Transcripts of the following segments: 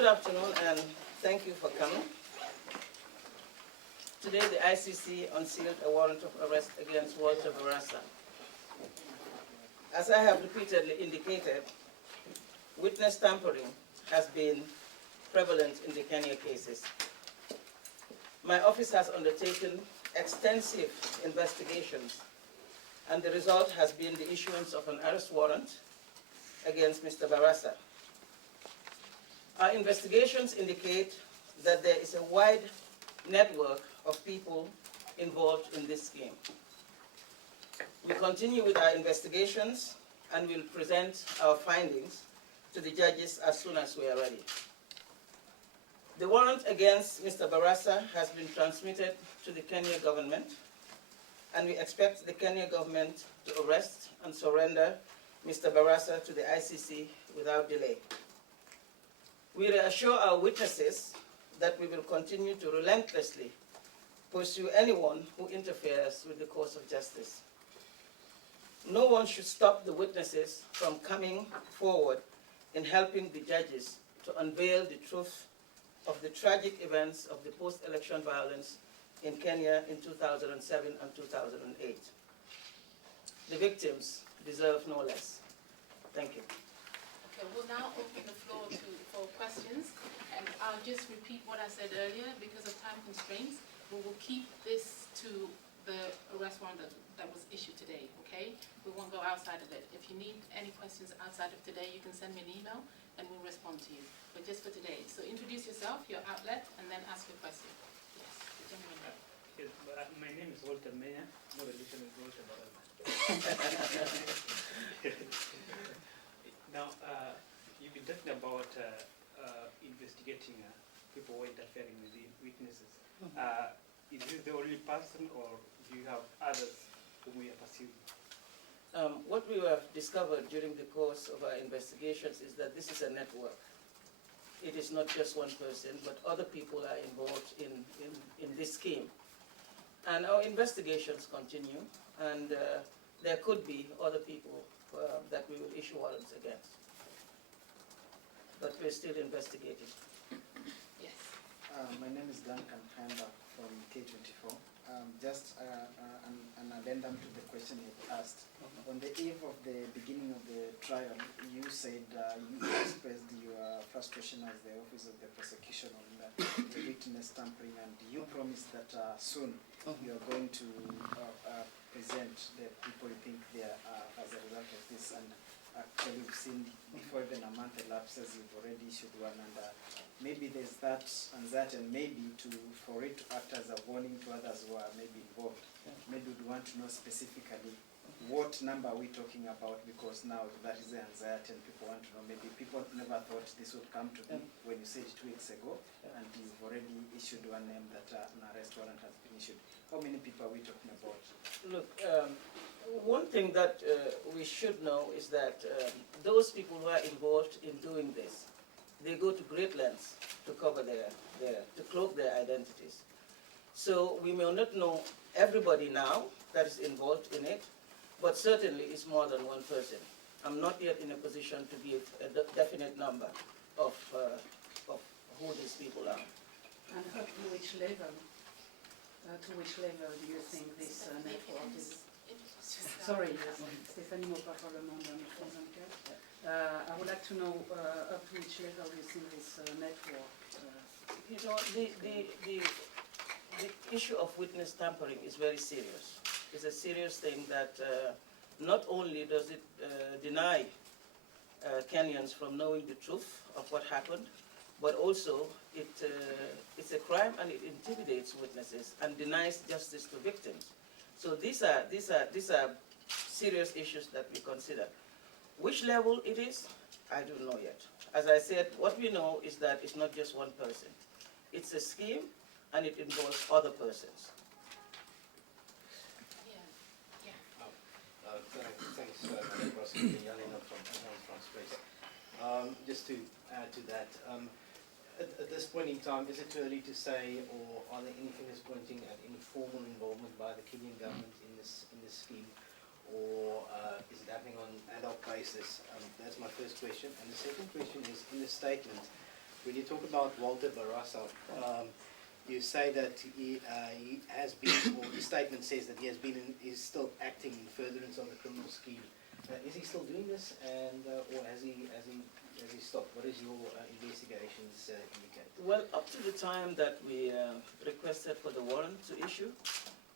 Good afternoon, and thank you for coming. Today, the ICC unsealed a warrant of arrest against Walter Barassa. As I have repeatedly indicated, witness tampering has been prevalent in the Kenya cases. My office has undertaken extensive investigations, and the result has been the issuance of an arrest warrant against Mr. Barassa. Our investigations indicate that there is a wide network of people involved in this scheme. We continue with our investigations and will present our findings to the judges as soon as we are ready. The warrant against Mr. Barassa has been transmitted to the Kenya government, and we expect the Kenya government to arrest and surrender Mr. Barassa to the ICC without delay. We reassure our witnesses that we will continue to relentlessly pursue anyone who interferes with the course of justice. No one should stop the witnesses from coming forward in helping the judges to unveil the truth of the tragic events of the post-election violence in Kenya in 2007 and 2008. The victims deserve no less. Thank you. Okay, we'll now open the floor for questions, and I'll just repeat what I said earlier. Because of time constraints, we will keep this to the arrest warrant that was issued today, okay? We won't go outside of it. If you need any questions outside of today, you can send me an email and we'll respond to you. But just for today. So introduce yourself, your outlet, and then ask your question. Yes, the gentleman. Yes, my name is Walter Meyer, no relation with Walter Barassa. Now, you've been talking about investigating people who are interfering with the witnesses. Is this the only person, or do you have others whom we are pursuing? What we have discovered during the course of our investigations is that this is a network. It is not just one person, but other people are involved in this scheme. And our investigations continue, and there could be other people that we will issue warrants against. But we're still investigating. Yes. My name is Duncan Kanda from K24. Just an addendum to the question you asked. On the eve of the beginning of the trial, you said you expressed your frustration as the Office of the Prosecution on the witness tampering, and you promised that soon you are going to present the people you think they are as a result of this. And actually, we've seen before even a month elapses, you've already issued one, and maybe there's that anxiety, and maybe for it to act as a warning to others who are maybe involved. Maybe we'd want to know specifically what number are we talking about, because now that is the anxiety, and people want to know. Maybe people never thought this would come to be when you said 2 weeks ago, and you've already issued one name that an arrest warrant has been issued. How many people are we talking about? Look, one thing that we should know is that those people who are involved in doing this, they go to great lengths to cover to cloak their identities. So we may not know everybody now that is involved in it, but certainly it's more than one person. I'm not yet in a position to give a definite number of who these people are. And to which level? Do you think this network is? Sorry, Stéphanie Mopa, Parlement I would like to know up to which level you think this network. You know, the issue of witness tampering is very serious. It's a serious thing that not only does it deny Kenyans from knowing the truth of what happened, but also it's a crime, and it intimidates witnesses and denies justice to victims. So these are serious issues that we consider. Which level it is, I don't know yet. As I said, what we know is that it's not just one person. It's a scheme, and it involves other persons. Thanks, Madam Prosecutor Yanina from Space. Just to add to that, at this point in time, is it too early to say, or are there anything that's pointing at any formal involvement by the Kenyan government in this scheme, or is it happening on an ad hoc basis? That's my first question. And the second question is, in the statement, when you talk about Walter Barassa, you say that he has been, or the statement says that he has been, is still acting in furtherance of the criminal scheme. Is he still doing this, and or has he stopped? What is your investigations indicate? Well, up to the time that we requested for the warrant to issue,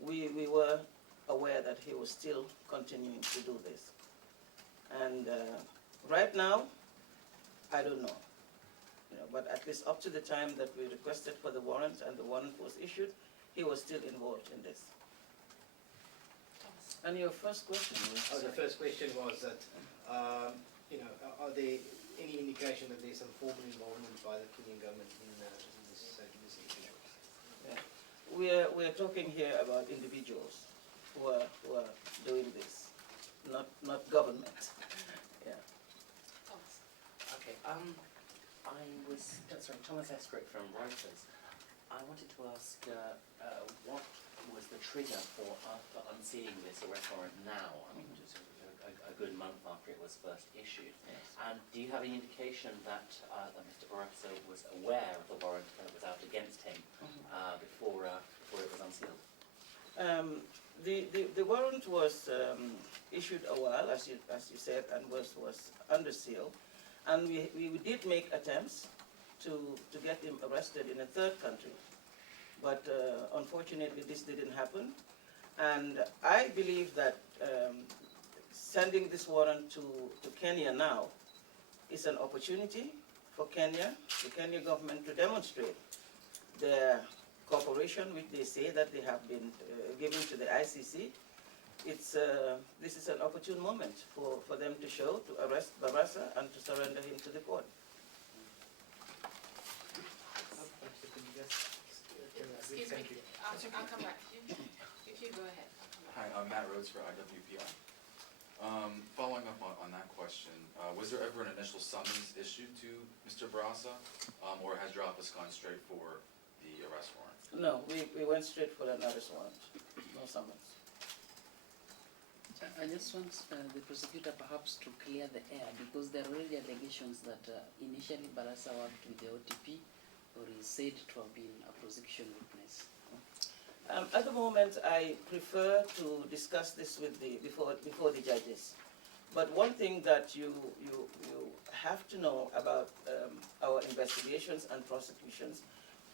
we were aware that he was still continuing to do this. And right now, I don't know. But at least up to the time that we requested for the warrant and the warrant was issued, he was still involved in this. And your first question was? Oh, the first question was that, are there any indication that there's some formal involvement by the Kenyan government in this issue? Yeah. We're talking here about individuals who are doing this, not government. Yeah. Okay. Sorry, Thomas Escrick from Reuters. I wanted to ask what was the trigger for unsealing this arrest warrant now? I mean, just a good month after it was first issued. Yes. And do you have any indication that Mr. Barassa was aware of the warrant that was out against him before it was unsealed? The warrant was issued a while, as you said, and was under seal. And we did make attempts to get him arrested in a third country. But unfortunately, this didn't happen. And I believe that sending this warrant to Kenya now is an opportunity for Kenya, the Kenya government, to demonstrate their cooperation, which they say that they have been given to the ICC. This is an opportune moment for them to show, to arrest Barassa and to surrender him to the court. Excuse me, I'll come back to you. If you go ahead. Hi, I'm Matt Rhodes for IWPI. Following up on that question, was there ever an initial summons issued to Mr. Barassa, or has your office gone straight for the arrest warrant? No, we went straight for an arrest warrant, no summons. I just want the prosecutor perhaps to clear the air, because there are already allegations that initially Barassa worked with the OTP, or is said to have been a prosecution witness. At the moment, I prefer to discuss this with before the judges. But one thing that you have to know about our investigations and prosecutions,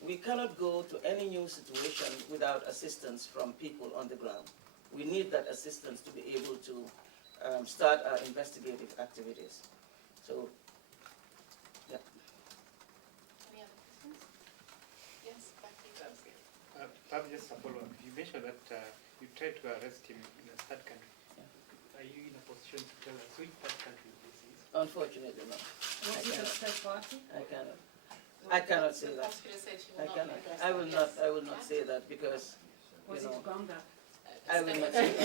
we cannot go to any new situation without assistance from people on the ground. We need that assistance to be able to start our investigative activities. So, yeah. Any other questions? Yes, back to you. Perhaps just a follow-up. You mentioned that you tried to arrest him in a third country. Yeah. Are you in a position to tell us which third country this is? Unfortunately, no. Was it a third party? I cannot say The that. prosecutor said she I will not cannot. address I that. will Yes. not. I will not say that because Was it Uganda? I will not say that.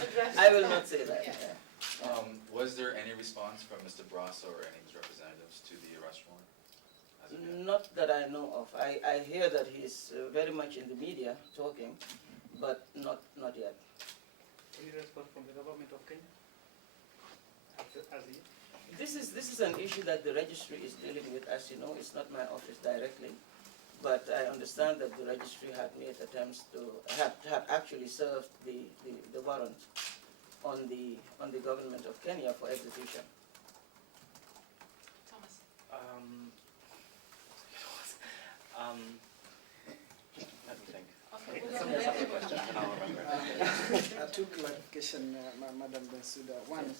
Address I will not say that. Yes. Yeah. Was there any response from Mr. Barassa or any of his representatives to the arrest warrant? As of yet? Not that I know of. I hear that he's very much in the media talking, but not yet. Any response from the government of Kenya? As he? This is an issue that the registry is dealing with. As you know, it's not my office directly, but I understand that the registry had made attempts to have actually served the warrant on the government of Kenya for execution. Thomas. Let me think. Okay. Somebody else have a question, and I'll remember it. Two clarification, Madam Bensouda. One,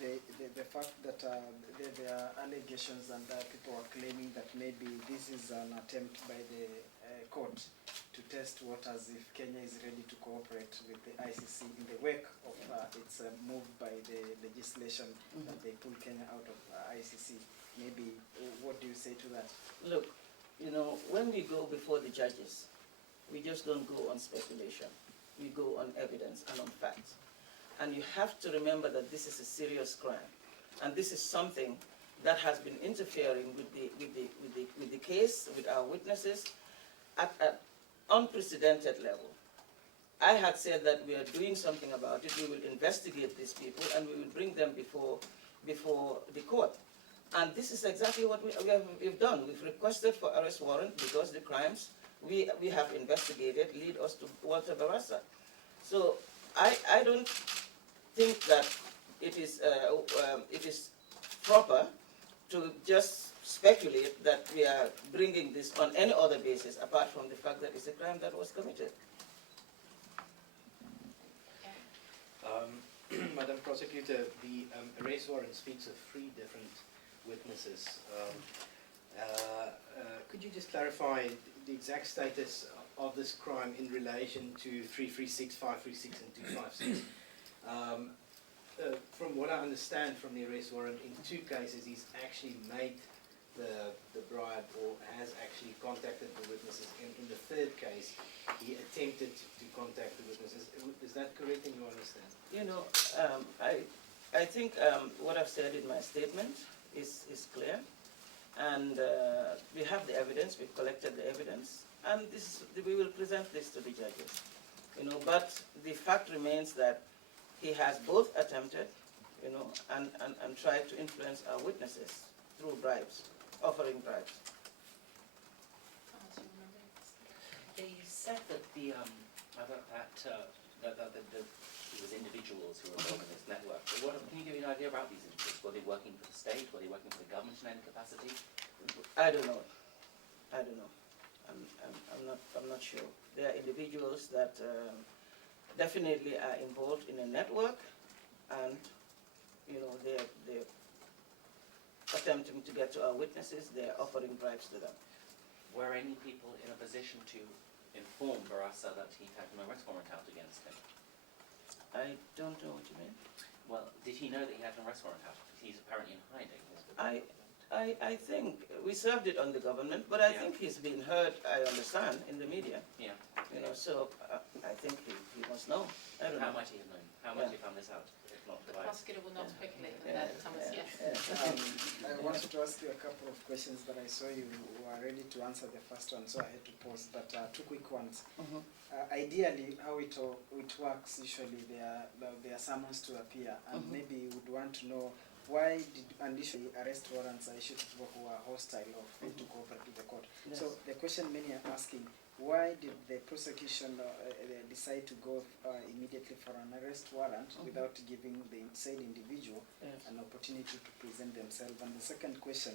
the fact that there are allegations and people are claiming that maybe this is an attempt by the court to test waters if Kenya is ready to cooperate with the ICC in the wake of its move by the legislation that they pull Kenya out of ICC. Maybe, what do you say to that? Look, when we go before the judges, we just don't go on speculation. We go on evidence and on facts. And you have to remember that this is a serious crime. And this is something that has been interfering with the case, with our witnesses, at an unprecedented level. I had said that we are doing something about it. We will investigate these people and we will bring them before before the court. And this is exactly what we've done. We've requested for arrest warrant because the crimes we have investigated lead us to Walter Barassa. So I don't think that it is proper to just speculate that we are bringing this on any other basis apart from the fact that it's a crime that was committed. Madam Prosecutor, the arrest warrant speaks of 3 different witnesses. Could you just clarify the exact status of this crime in relation to 336, 536 and 256? From what I understand from the arrest warrant, in 2 cases he's actually made the bribe or has actually contacted the witnesses. In the 3rd case, he attempted to contact the witnesses. Is that correct in your understanding? You know, I think what I've said in my statement is clear, and we have the evidence. We've collected the evidence, and we will present this to the judges. You know, but the fact remains that he has both attempted, you know, and tried to influence our witnesses through bribes, offering bribes. They said that it was individuals who were involved in this network. But can you give me an idea about these individuals? Were they working for the state? Were they working for the government in any capacity? I don't know. I don't know. I'm not sure. There are individuals that definitely are involved in a network, and you know they're attempting to get to our witnesses. They're offering bribes to them. Were any people in a position to inform Barassa that he had an arrest warrant out against him? I don't know what you mean. Well, did he know that he had an arrest warrant out? Because he's apparently in hiding. I think we served it on the government, but I think he's been heard, I understand, in the media. Yeah. You know, so I think he must know. I don't know. How might he have known? How might he have found this out? If not The prosecutor will not speculate on that, Thomas, yes. I wanted to ask you a couple of questions, but I saw you were ready to answer the first one, so I had to pause. But 2 quick ones. Ideally, how it works, usually there are summons to appear, and maybe you would want to know why did initially arrest warrants are issued to people who are hostile or fail to cooperate with the court. Yes. So the question many are asking, why did the prosecution decide to go immediately for an arrest warrant without giving the said individual an opportunity to present themselves? And the second question,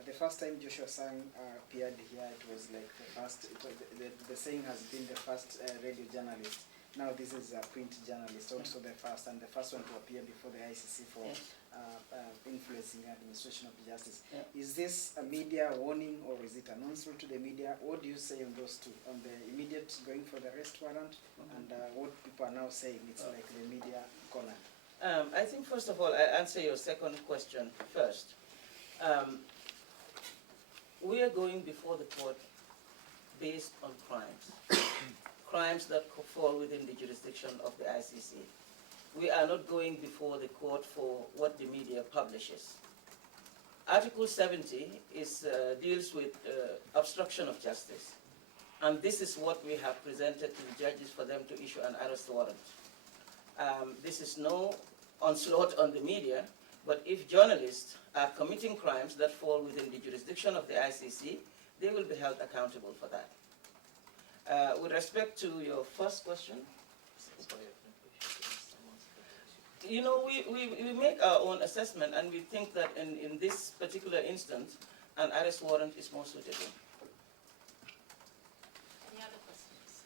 the first time Joshua Sang appeared here, it was like the first, the saying has been the first radio journalist. Now this is a print journalist, also the first, and the first one to appear before the ICC for influencing administration of justice. Is this a media warning or is it an onslaught to the media? What do you say on those 2? On the immediate going for the arrest warrant and what people are now saying it's like the media corner? I think first of all, I answer your second question first. We are going before the court based on crimes. Crimes that fall within the jurisdiction of the ICC. We are not going before the court for what the media publishes. Article 70 deals with obstruction of justice. And this is what we have presented to the judges for them to issue an arrest warrant. This is no onslaught on the media, but if journalists are committing crimes that fall within the jurisdiction of the ICC, they will be held accountable for that. With respect to your first question, you know, we make our own assessment, and we think that in this particular instance, an arrest warrant is more suitable. Any other questions?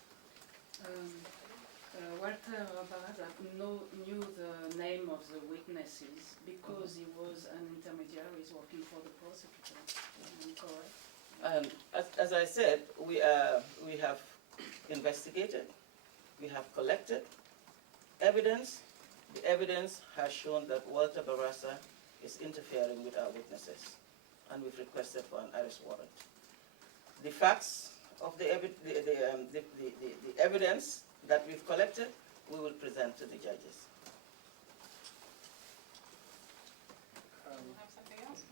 Walter Barassa knew the name of the witnesses because he was an intermediary working for the prosecutor. Correct? And as I said, we have investigated, we have collected evidence. The evidence has shown that Walter Barassa is interfering with our witnesses, and we've requested for an arrest warrant. The facts of the evidence that we've collected, we will present to the judges.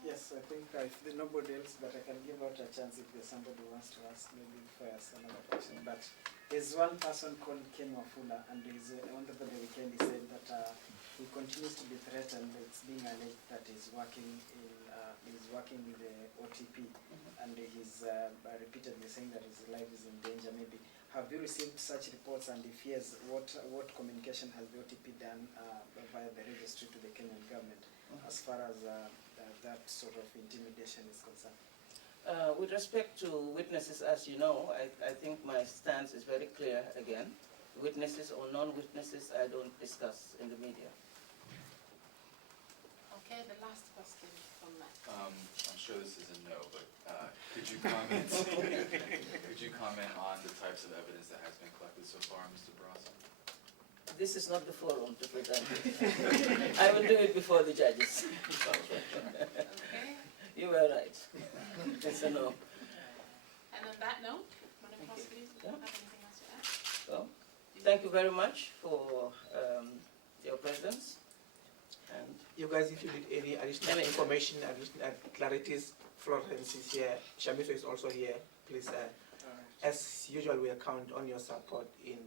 Yes, I think if there's nobody else, but I can give out a chance if there's somebody who wants to ask, maybe before I ask another question. But there's one person called Ken Wafula, and he's on the weekend he said that he continues to be threatened. It's being alleged that he's working with the OTP, and he's repeatedly saying that his life is in danger. Maybe have you received such reports, and if yes, what communication has the OTP done via the registry to the Kenyan government as far as that sort of intimidation is concerned? With respect to witnesses, as you know, I think my stance is very clear again. Witnesses or non-witnesses, I don't discuss in the media. Okay, the last question from Matt. I'm sure this is a no, but could you comment? Could you comment on the types of evidence that has been collected so far, Mr. Barasa? This is not the forum to present it. I will do it before the judges. Okay. You were right. It's a no. And on that note, Madam Thank you. Prosecutor, do Yeah. you have anything else to add? Well, thank you very much for your presence. And You guys, if you need any additional information, additional clarities, Florence is here, Shamiso is also here. Please, as usual, we count on your support in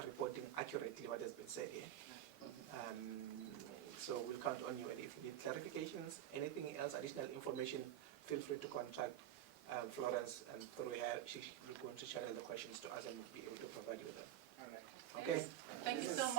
reporting accurately what has been said here. So we'll count on you, and if you need clarifications, anything else, additional information, feel free to contact Florence, and through her, she's going to channel the questions to us and we'll be able to provide you with them. All right. Okay? Thank you so much.